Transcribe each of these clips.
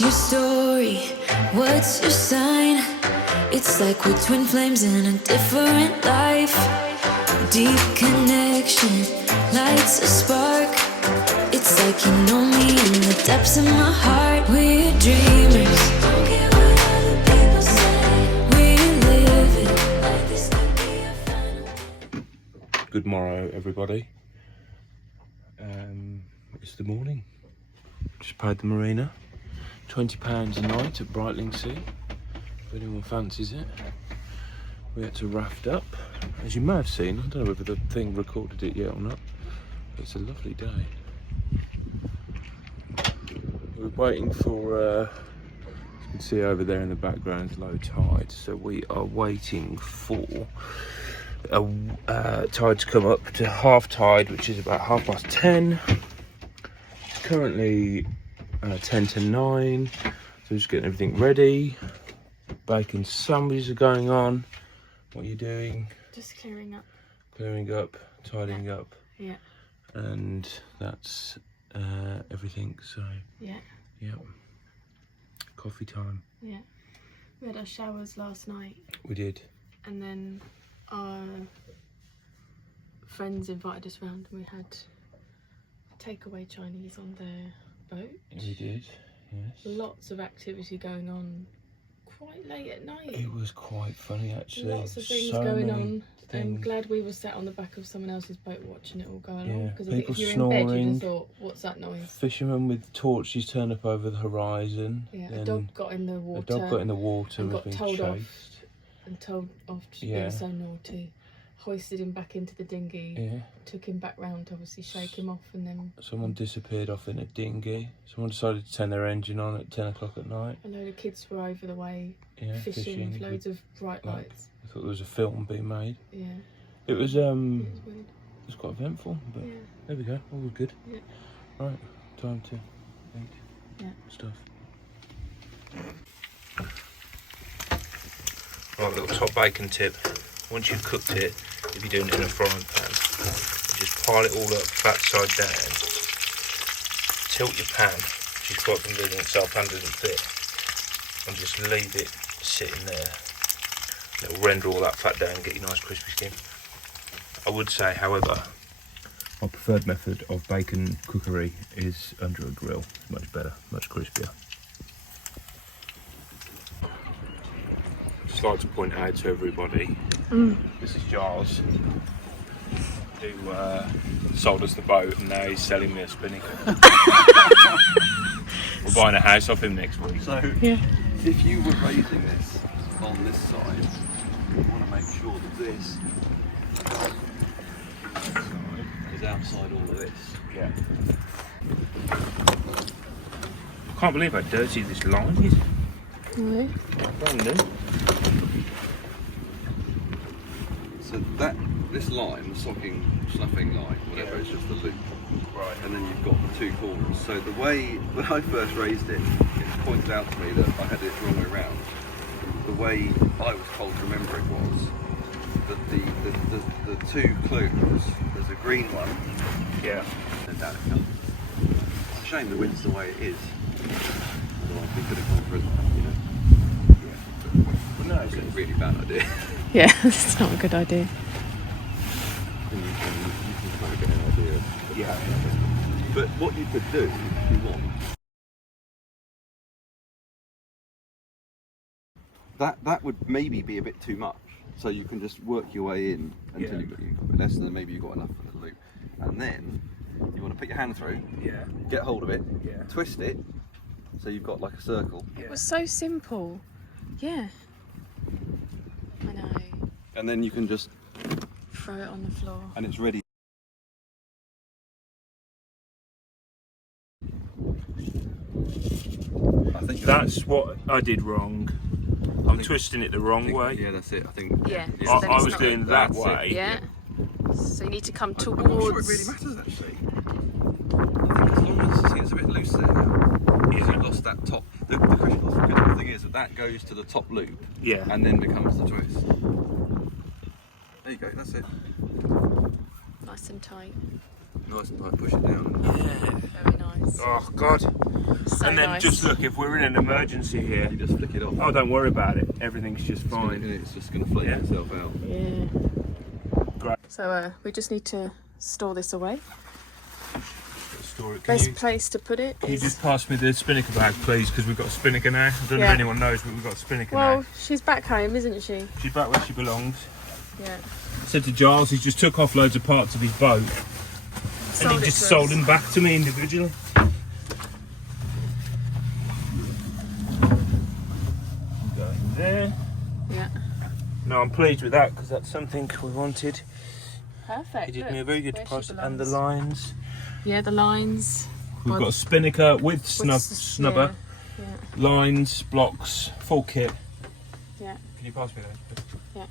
What's your story? What's your sign? It's like we're twin flames in a different life. Deep connection lights a spark. It's like you know me in the depths of my heart. We're dreamers. Don't care what other people say. We live it like this could be a final. Good morrow, everybody. It's the morning. Just paid the marina. £20 a night at Brightlingsea. If anyone fancies it. We had to raft up. As you may have seen, I don't know whether the thing recorded it yet or not. But it's a lovely day. We're waiting for, as you can see over there in the background, is low tide. So we are waiting for tide to come up to half tide, which is about 10:30. It's currently 10 to 9, so just getting everything ready. Bacon sandwiches are going on. What are you doing? Just clearing up. Clearing up, tidying up. Yeah. And that's everything, so Yeah. Coffee time. Yeah. We had our showers last night, We did. and then our friends invited us round, and we had takeaway Chinese on their boat. We did, yes. Lots of activity going on quite late at night. It was quite funny, actually. Lots of things So going many on. I'm things. glad we were sat on the back of someone else's boat watching it all go along. Yeah, Because people if you're in snoring. bed, you just thought, what's that noise? Fishermen with torches turn up over the horizon. Yeah, a Then dog got in the water. A dog got in the water and and got was told being off. chased. And told off for Yeah. being so naughty. Hoisted him back into the dinghy. Yeah. Took him back round to obviously shake him off, and then Someone disappeared off in a dinghy. Someone decided to turn their engine on at 10 o'clock at night. a load of kids were over the way Yeah, fishing with loads of bright like- lights. I thought there was a film being made. Yeah, It was it was weird. it was quite eventful, but Yeah, there we go, all good. Yeah. Right, time to eat Yeah. stuff. Right, little top bacon tip. Once you've cooked it, if you're doing it in a frying pan, you just pile it all up flat side down. Tilt your pan, which is quite convenient so our pan doesn't fit, and just leave it sitting there. It'll render all that fat down and get you nice crispy skin. I would say, however, my preferred method of bacon cookery is under a grill. It's much better, much crispier. Just like to point out to everybody, this is Giles, who sold us the boat, and now he's selling me a spinnaker. We're buying a house off him next week. So, if you were raising this on this side, you want to make sure that this is outside all of this. Yeah. I can't believe how dirty this line is. No. Brandon. So this line, the sloughing line, whatever, Yeah. is just the loop. Right. And then you've got the two corners. So the way, when I first raised it, it pointed out to me that I had it the wrong way around. The way I was told to remember it was that the two clues, there's a green one, Yeah. and down it comes. It's a shame the wind's the way it is. Otherwise we could have gone for it, you know. But no, it's Really bad idea. Yeah, that's not a good idea. And you can kind of get an idea. yeah. But what you could do, if you want, that would maybe be a bit too much. So you can just work your way in until you've got a bit less, and then maybe you've got enough for the loop. And then you want to put your hand through, Yeah. get hold of it, Yeah. twist it, so you've got like a circle. It was so simple. Yeah. I know. And then you can just, Throw it on the floor. and it's ready. I think That's what I did wrong. I'm twisting it the wrong way. Yeah, that's it. I think. Yeah. I, then I it's was not- doing that That's it. way. Yeah. So you need to come towards. I'm not sure it really matters actually. I think as long as it's a bit loose there now. Yeah. You lost that top. The critical thing is that goes to the top loop Yeah. and then becomes the twist. There you go. That's it. Nice and tight. Nice and light, push it down. Yeah. Very nice. Oh God. So And then nice. just look, if we're in an emergency here, You just flick it off. oh, don't worry about it. Everything's just fine. It's just going to flick Yeah. itself out. Yeah. Great. So we just need to store this away. Store it. Best place to put it Can you is... just pass me the spinnaker bag, please? Because we've got a spinnaker now. I don't know Yeah. if anyone knows, but we've got a spinnaker Well, now. she's back home, isn't she? She's back where she belongs. Yeah. I said to Giles, he just took off loads of parts of his boat and he just sold them back to me individually. Go there. Yeah. No, I'm pleased with that because that's something we wanted. Perfect. He did look, me a very good where she price. And the belongs. lines. Yeah, the lines. We've Well, got a spinnaker with snubber, Yeah. lines, blocks, full kit. Yeah. Can you pass me those? Yeah.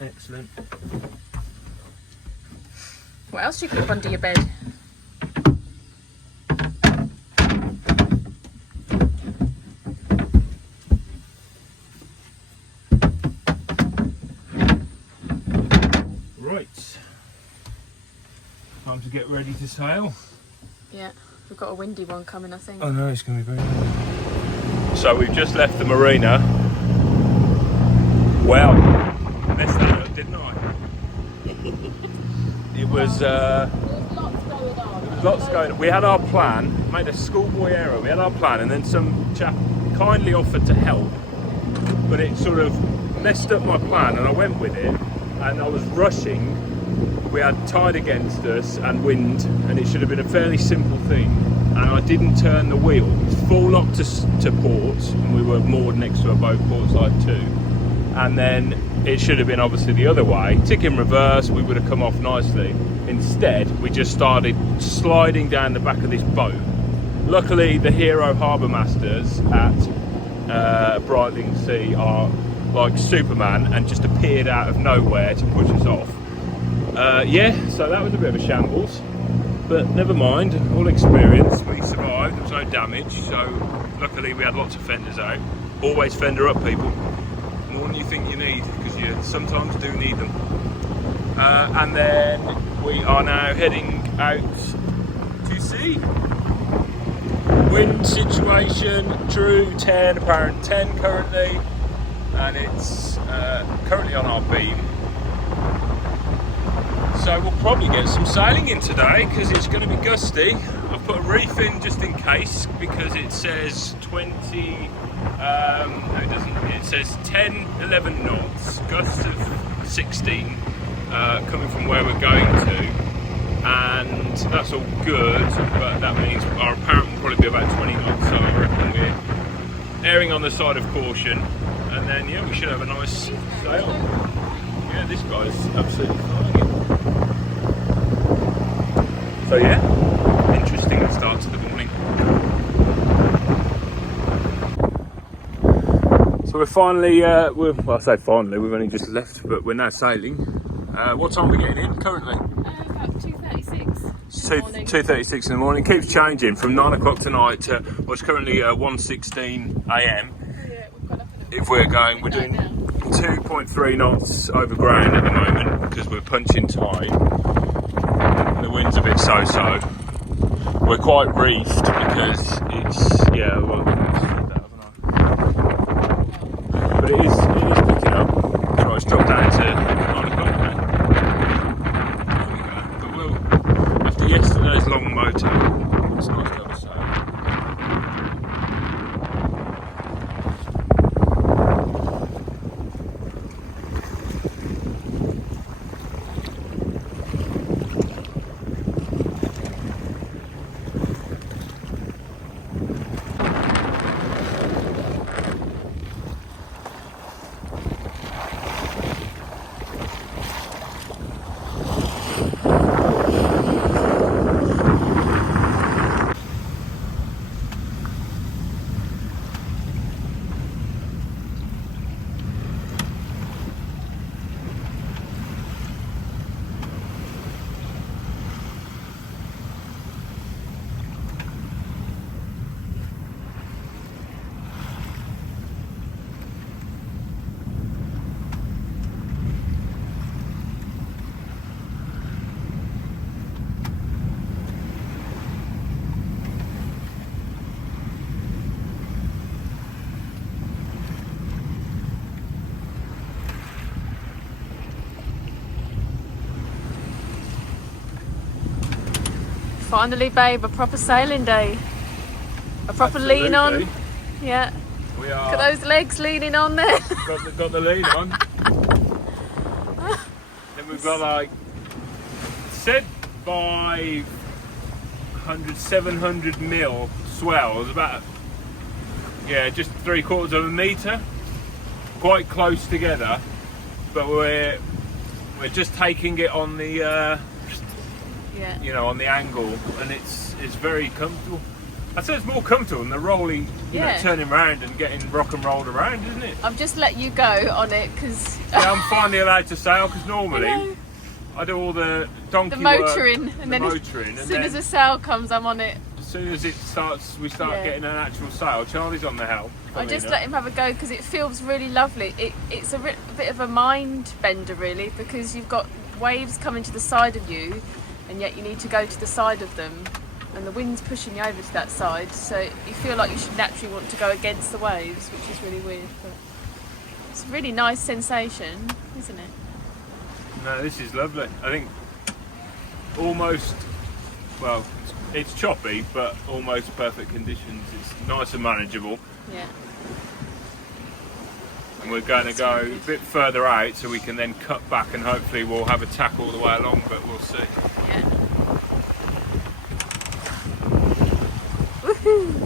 Excellent. What else do you keep under your bed? Right. Time to get ready to sail. Yeah. We've got a windy one coming, I think. Oh no, it's going to be very nice. So we've just left the marina. Well, messed that up, didn't I? It was lots going on. We had our plan, made a schoolboy error. We had our plan, and then some chap kindly offered to help, but it sort of messed up my plan, and I went with it, and I was rushing. We had tide against us and wind, and it should have been a fairly simple thing, and I didn't turn the wheel. It was full up to port, and we were moored next to a boat, port side 2, and then it should have been obviously the other way. Tick in reverse, we would have come off nicely. Instead, we just started sliding down the back of this boat. Luckily, the hero harbour masters at Brightlingsea are like Superman and just appeared out of nowhere to push us off. Yeah, so that was a bit of a shambles, but never mind, all experience. We survived, there was no damage, so luckily we had lots of fenders out. Always fender up, people, more than you think you need, because you sometimes do need them. And then we are now heading out to sea. Wind situation, true 10, apparent 10 currently, and it's currently on our beam. So we'll probably get some sailing in today because it's going to be gusty. I've put a reef in just in case because it says 20, no it doesn't, it says 10, 11 knots, gusts of 16 coming from where we're going to, and that's all good, but that means our apparent will probably be about 20 knots, so I reckon we're erring on the side of caution, and then yeah, we should have a nice sail. Yeah, this guy's absolutely flying it. So yeah, interesting start to the morning. So we're finally, well I say finally, we've only just left, but we're now sailing. What time are we getting in currently? About 2:36. 2:36 in the morning. It keeps changing from 9 o'clock tonight to what's currently 1:16 AM. Yeah, we've got up at If we're going, we're doing 2.3 knots over ground at the moment because we're punching tide. The wind's a bit so-so. We're quite reefed because it's, yeah, well, but it is picking up. So it's dropped down to 9 o'clock now. There we go. But we'll, after yesterday's long motor, it's nice to have a sail. Finally, babe, a proper sailing day. A proper lean on. Yeah. We are. Look at those legs leaning on there. Got the lean on. Then we've got like said 700 mil swells, about just 3/4 of a metre, quite close together. But we're just taking it on the on the angle, and it's very comfortable. I'd say it's more comfortable than the rolling, turning around and getting rock and rolled around, isn't it? I've just let you go on it because I'm finally allowed to sail, because normally I do all the donkey motoring, work, and then motoring, as soon as a sail comes, I'm on it. As soon as we start getting an actual sail. Charlie's on the helm. I just let him have a go because it feels really lovely. It's a bit of a mind bender, really, because you've got waves coming to the side of you, and yet you need to go to the side of them, and the wind's pushing you over to that side, so you feel like you should naturally want to go against the waves, which is really weird, but it's a really nice sensation, isn't it? No, this is lovely. I think almost, well, it's choppy, but almost perfect conditions. It's nice and manageable. Yeah. And we're going to go a bit further out so we can then cut back, and hopefully we'll have a tack all the way along, but we'll see. Yeah. Woohoo!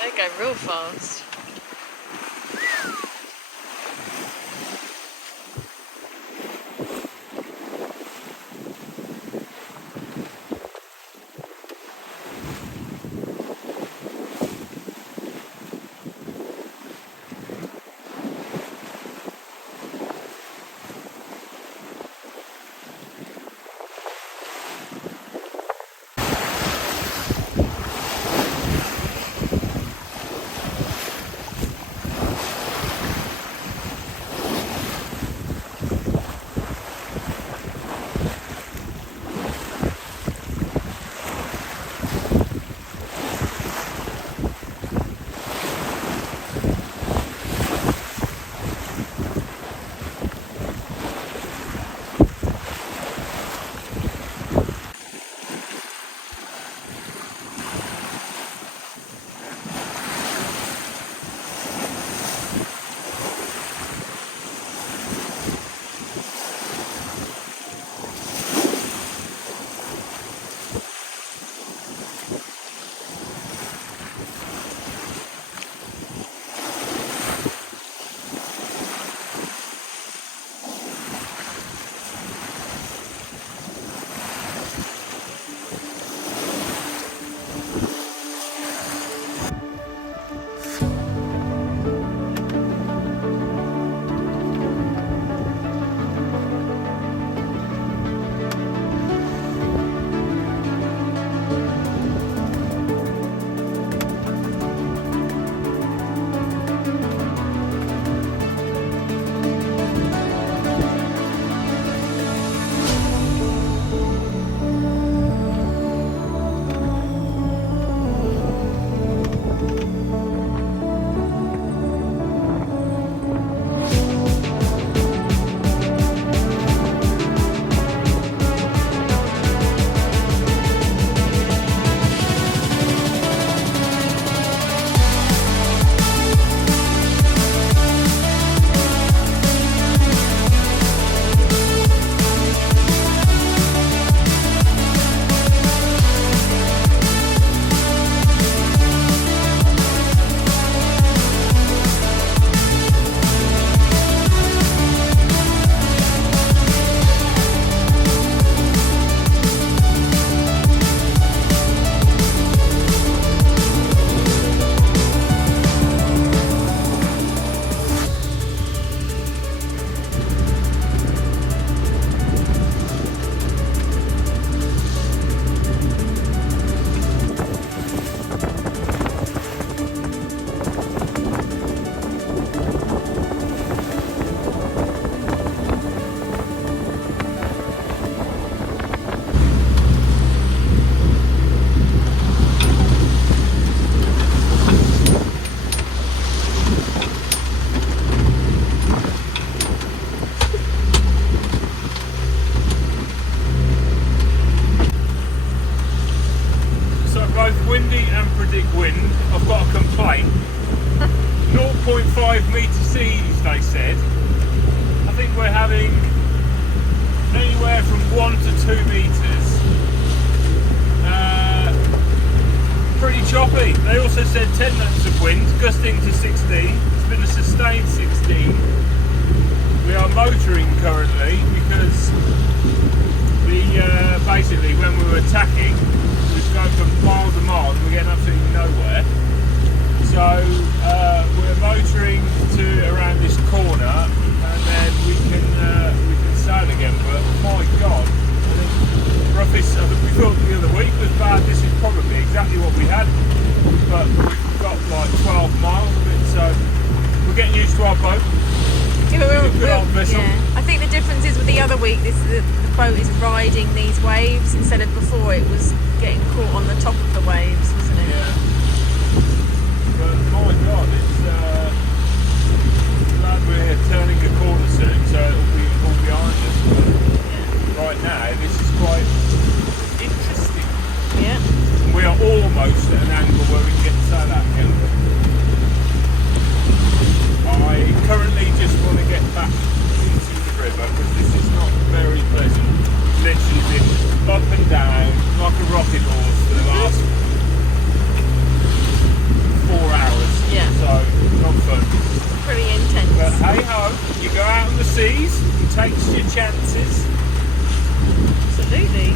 They go real fast. both windy and predict wind. I've got a complaint. 0.5 metre seas, they said. I think we're having anywhere from 1 to 2 metres. Pretty choppy. They also said 10 knots of wind, gusting to 16. It's been a sustained 16. We are motoring currently because we basically, when we were tacking, we was going from mile to mile and we're getting absolutely nowhere. So we're motoring to around this corner and then we can sail again. But my God, I think roughest. I think we thought the other week was bad. This is probably exactly what we had, but we've got like 12 miles of it, so we're getting used to our boat. Yeah, I think the difference is with the other week, the boat is riding these waves instead of before it was getting caught on the top of the waves, wasn't it? Yeah. But my God, it's glad we're turning a corner soon, so it'll be all behind us. But right now, this is quite interesting. Yeah. We are almost at an angle where we can get to sail out again. I currently just want to get back into the river because this is not very pleasant. Literally been up and down like a rocket horse for the last 4 hours. Yeah. So not fun. Pretty intense. But hey ho, you go out on the seas, you take your chances. Absolutely.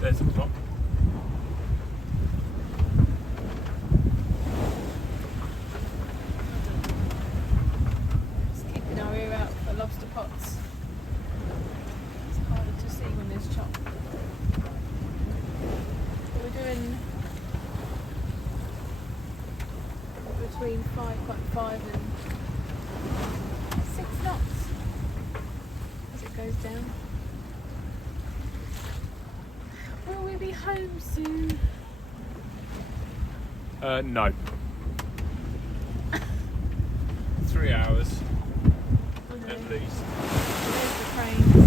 There's the clock. Just keeping our ear out for lobster pots. It's harder to see when there's chop. We're doing between 5.5 and 6 knots as it goes down. Will we be home soon? No. 3 hours Okay. at least. There's the cranes.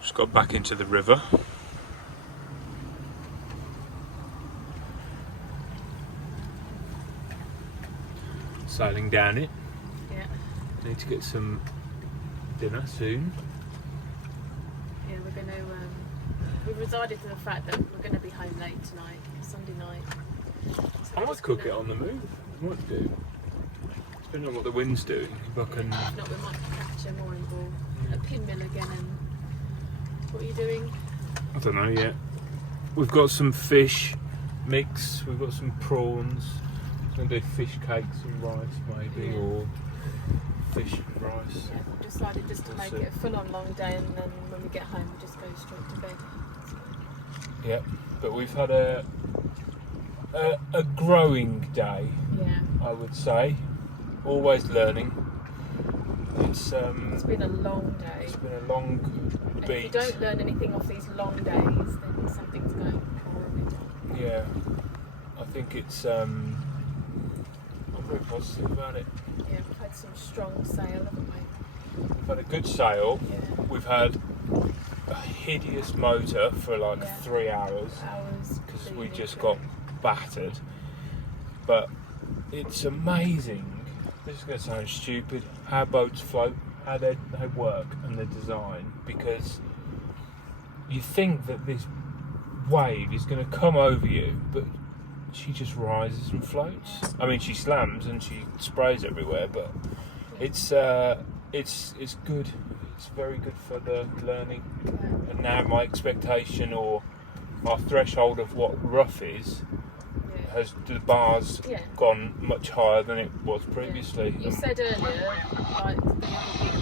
Just got back into the river. Sailing down it. Yeah. Need to get some dinner soon. Yeah, we're going to. We've decided to the fact that we're going to be home late tonight, Sunday night. So I might cook it on the move. I might do. Depending on what the wind's doing. If I can. If not, we might catch a mooring ball at Pinmill again. And what are you doing? I don't know yet. We've got some fish mix. We've got some prawns. I'm going to do fish cakes and rice maybe, Yeah. or fish and rice. Yeah, we've decided just to We'll make see. it a full-on long day, and then when we get home, we just go straight to bed. Yeah, but we've had a growing day, Yeah, I would say. Always learning. It's been a long day. it's been a long And if you beat. don't learn anything off these long days, then something's going horribly wrong. Yeah, think it's I'm very positive about it. Yeah, we've had some strong sail, haven't we? We've had a good sail. Yeah. We've had a hideous motor for like 3 hours because we just got battered. But it's amazing. This is going to sound stupid. How boats float, how they work, and the design. Because you think that this wave is going to come over you, but she just rises and floats. I mean, she slams and she sprays everywhere, but it's good. It's very good for the learning. Yeah. And now my expectation or our threshold of what rough is has the bars gone much higher than it was previously. You said earlier, like the other week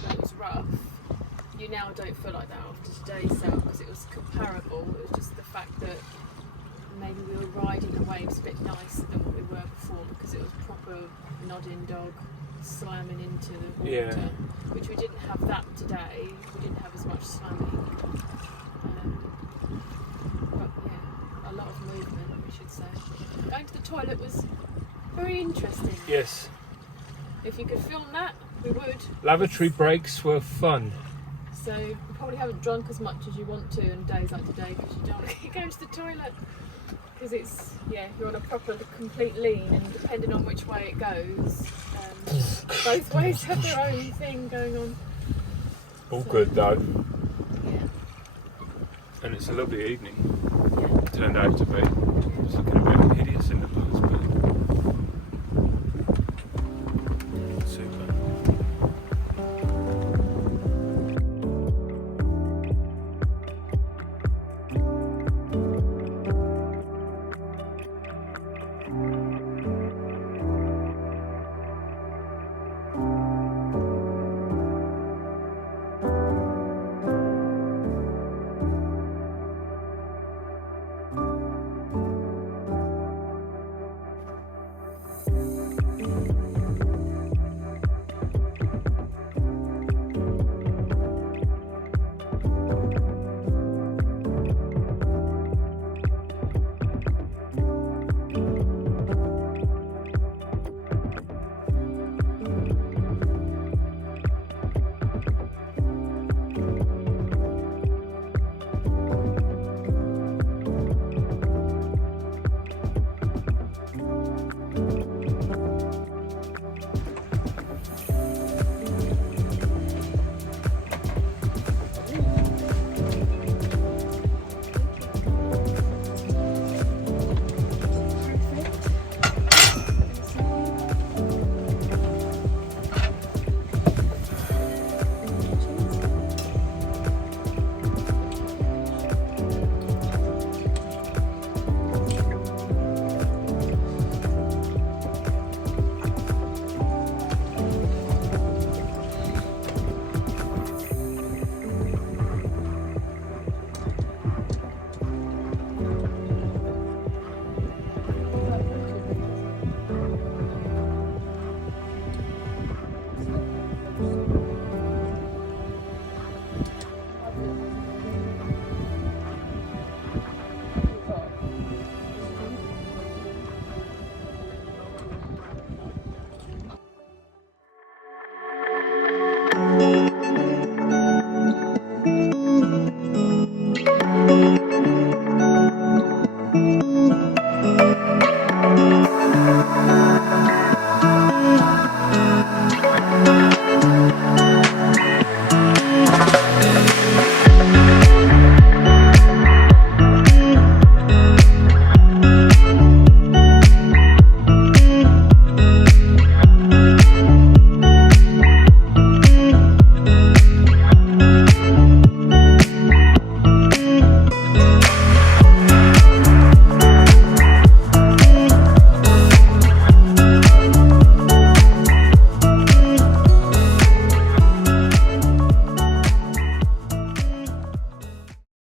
when it was rough, you now don't feel like that after today's sail because it was comparable. It was just the fact that maybe we were riding the waves a bit nicer than what we were before because it was proper nodding dog slamming into the water, which we didn't have that today. We didn't have as much slamming. But yeah, a lot of movement, we should say. Going to the toilet was very interesting. Yes. If you could film that, we would. Lavatory breaks were fun. So you probably haven't drunk as much as you want to on days like today because you don't want to go to the toilet. Because it's, you're on a proper complete lean and depending on which way it goes, both ways have their own thing going on. All good though. Yeah. And it's a lovely evening. Yeah. Turned out to be.